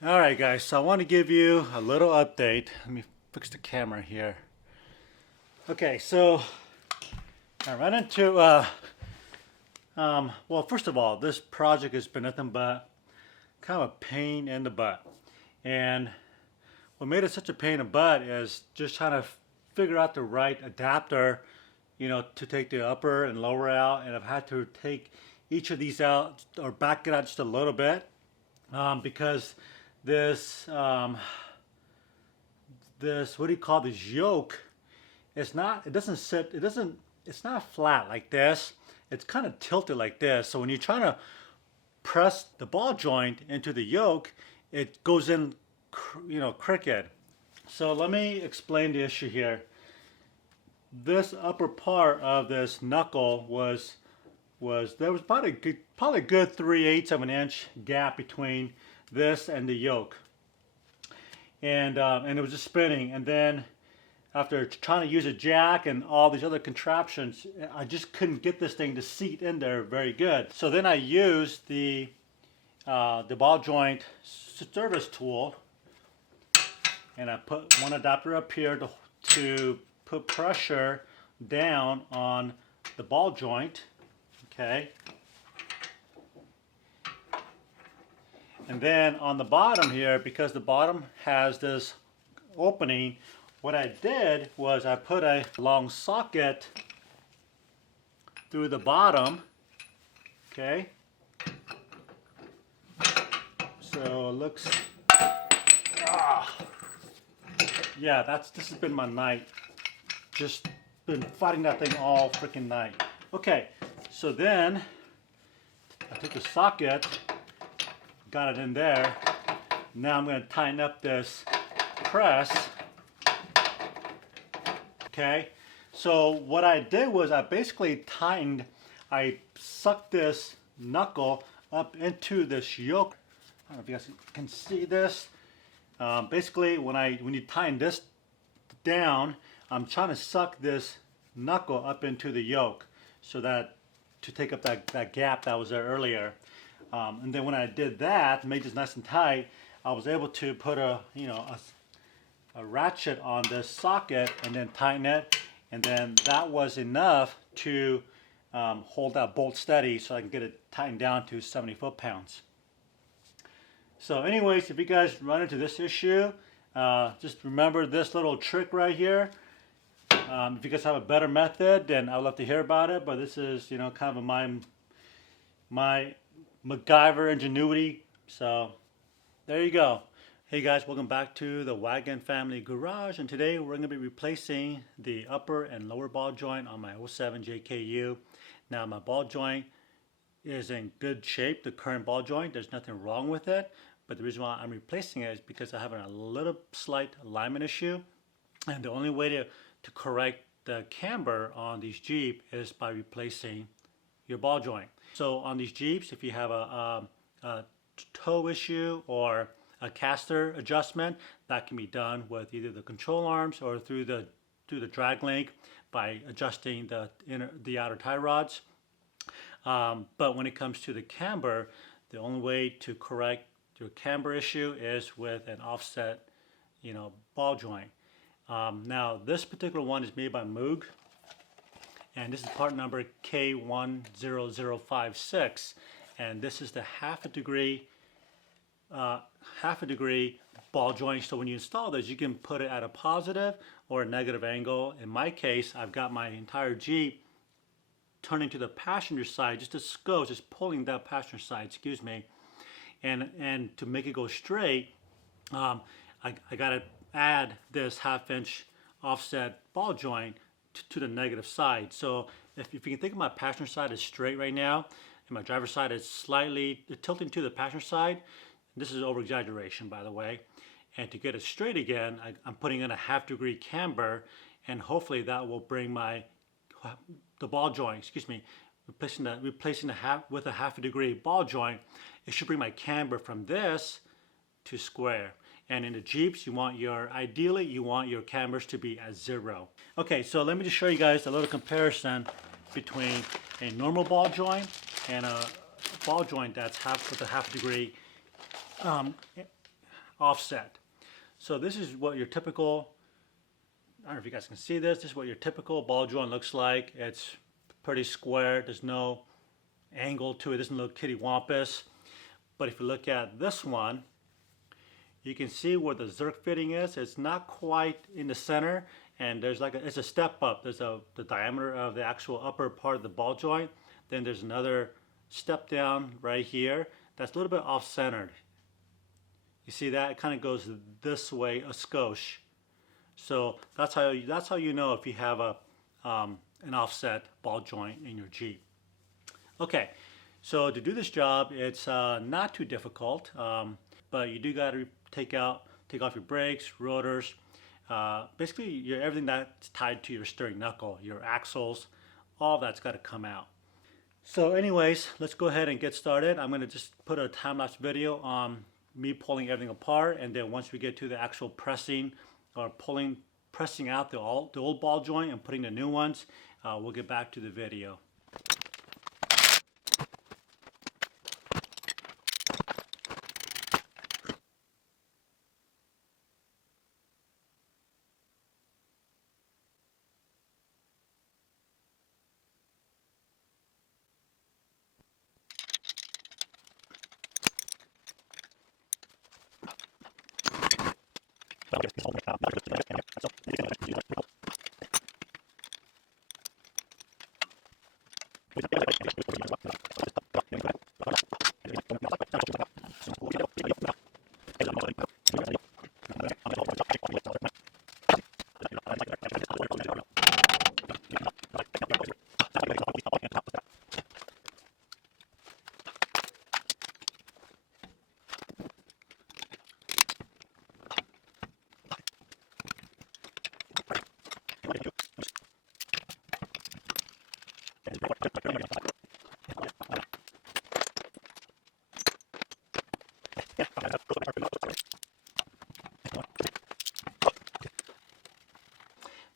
Alright guys, so I want to give you a little update. Let me fix the camera here. Okay, so I ran into, well, first of all, this project has been nothing but kind of a pain in the butt. And what made it such a pain in the butt is just trying to figure out the right adapter, to take the upper and lower out. And I've had to take each of these out or back it out just a little bit because this what do you call this yoke, it's not flat like this. It's kind of tilted like this, so when you're trying to press the ball joint into the yoke, it goes in crooked. So let me explain the issue here. This upper part of this knuckle there was probably a good 3/8 of an inch gap between this and the yoke, and it was just spinning. And then after trying to use a jack and all these other contraptions, I just couldn't get this thing to seat in there very good. So then I used the ball joint service tool, and I put one adapter up here to put pressure down on the ball joint. Okay. And then on the bottom here, because the bottom has this opening, what I did was I put a long socket through the bottom. Okay. So it looks, yeah, this has been my night. Just been fighting that thing all freaking night. Okay, so then I took the socket, got it in there. Now I'm going to tighten up this press. Okay, so what I did was I basically I sucked this knuckle up into this yoke. I don't know if you guys can see this. Basically, when you tighten this down, I'm trying to suck this knuckle up into the yoke so that to take up that gap that was there earlier. And then when I did that, made this nice and tight, I was able to put a ratchet on this socket and then tighten it, and then that was enough to hold that bolt steady so I can get it tightened down to 70 foot-pounds. So anyways, if you guys run into this issue, just remember this little trick right here. If you guys have a better method, then I'd love to hear about it, but this is kind of my MacGyver ingenuity. So there you go. Hey guys, welcome back to the Wagon Family Garage, and today we're going to be replacing the upper and lower ball joint on my 07 JKU. Now my ball joint is in good shape, the current ball joint, there's nothing wrong with it, but the reason why I'm replacing it is because I'm having a little slight alignment issue, and the only way to correct the camber on these Jeep is by replacing your ball joint. So on these Jeeps, if you have a toe issue or a caster adjustment, that can be done with either the control arms or through the drag link by adjusting the outer tie rods. But when it comes to the camber, the only way to correct your camber issue is with an offset, ball joint. Now this particular one is made by Moog, and this is part number K100056, and this is the half a degree ball joint. So when you install this, you can put it at a positive or a negative angle. In my case, I've got my entire Jeep turning to the passenger side, just pulling that passenger side, excuse me, and to make it go straight, I got to add this 1/2 inch offset ball joint to the negative side. So if you can think of my passenger side is straight right now, and my driver's side is slightly tilting to the passenger side. This is over exaggeration, by the way. And to get it straight again, I'm putting in a 1/2 degree camber, and hopefully that will bring the ball joint, excuse me, replacing with a 1/2 degree ball joint. It should bring my camber from this to square. And in the Jeeps, ideally you want your cambers to be at 0. Okay, so let me just show you guys a little comparison between a normal ball joint and a ball joint that's with a 1/2 degree offset. So this is what your typical, I don't know if you guys can see this, this is what your typical ball joint looks like. It's pretty square, there's no angle to it, it doesn't look kittywampus. But if you look at this one, you can see where the Zerk fitting is. It's not quite in the center, and there's like it's a step up. There's the diameter of the actual upper part of the ball joint. Then there's another step down right here that's a little bit off-centered. You see that? It kind of goes this way a skosh. So that's how you know if you have a an offset ball joint in your Jeep. Okay, so to do this job, it's not too difficult, but you do got to take off your brakes, rotors, basically everything that's tied to your steering knuckle, your axles, all that's got to come out. So anyways, let's go ahead and get started. I'm going to just put a time-lapse video on me pulling everything apart, and then once we get to the actual pressing or pressing out the old ball joint and putting the new ones, we'll get back to the video.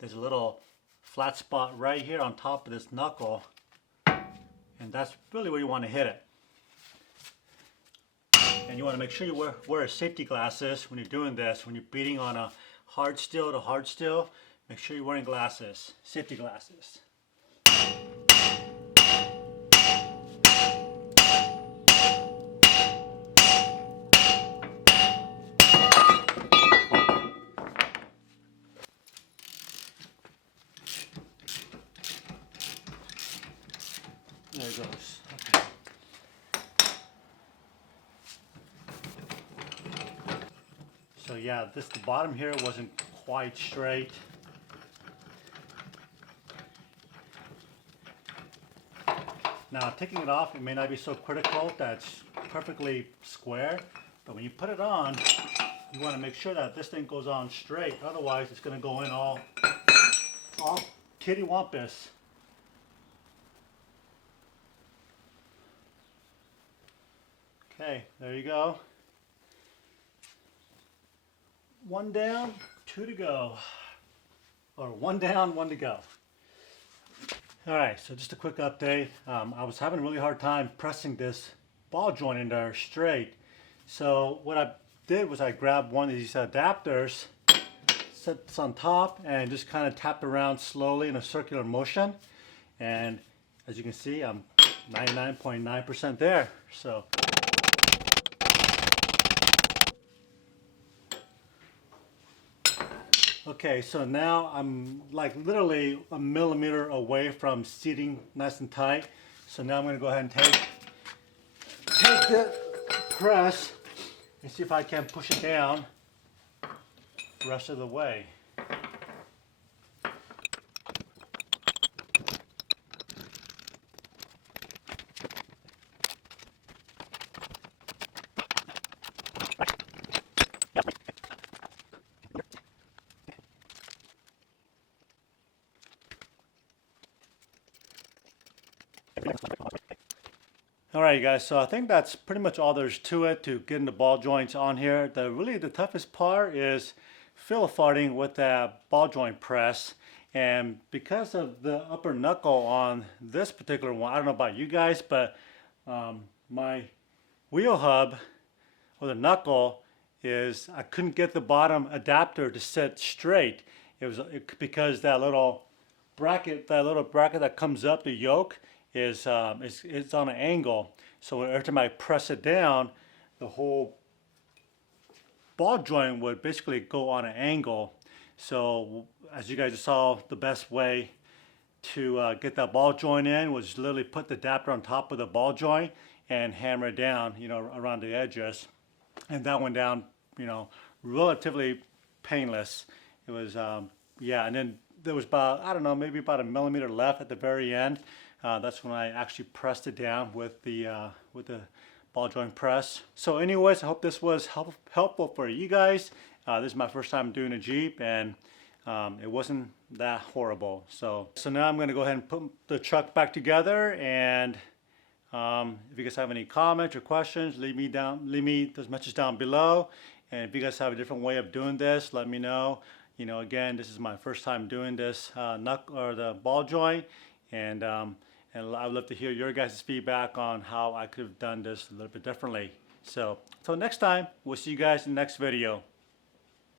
There's a little flat spot right here on top of this knuckle, and that's really where you want to hit it. And you want to make sure you wear safety glasses when you're doing this. When you're beating on a hard steel to hard steel, make sure you're wearing glasses, safety glasses. There it goes. Okay. So yeah, the bottom here wasn't quite straight. Now taking it off, it may not be so critical that it's perfectly square, but when you put it on, you want to make sure that this thing goes on straight. Otherwise, it's going to go in all kittywampus. Okay, there you go. One down, two to go. Or one down, one to go. Alright, so just a quick update. I was having a really hard time pressing this ball joint in there straight. So what I did was I grabbed one of these adapters, set this on top, and just kind of tapped around slowly in a circular motion. And as you can see, I'm 99.9% there. So okay, so now I'm like literally a millimeter away from seating nice and tight. So now I'm going to go ahead and take the press and see if I can push it down the rest of the way. Alright guys, so I think that's pretty much all there's to it to getting the ball joints on here. The toughest part is fill-farting with that ball joint press. And because of the upper knuckle on this particular one, I don't know about you guys, but my wheel hub or the knuckle is I couldn't get the bottom adapter to sit straight. Because that little bracket that comes up the yoke is it's on an angle. So every time I press it down, the whole ball joint would basically go on an angle. So as you guys saw, the best way to get that ball joint in was literally put the adapter on top of the ball joint and hammer it down, around the edges. And that went down, relatively painless. It was, yeah, and then there was about, I don't know, maybe about a millimeter left at the very end. That's when I actually pressed it down with the ball joint press. So anyways, I hope this was helpful for you guys. This is my first time doing a Jeep, and it wasn't that horrible. So now I'm going to go ahead and put the truck back together, and if you guys have any comments or questions, leave me those messages down below. And if you guys have a different way of doing this, let me know. Again, this is my first time doing this the ball joint, and I would love to hear your guys' feedback on how I could have done this a little bit differently. So until next time, we'll see you guys in the next video.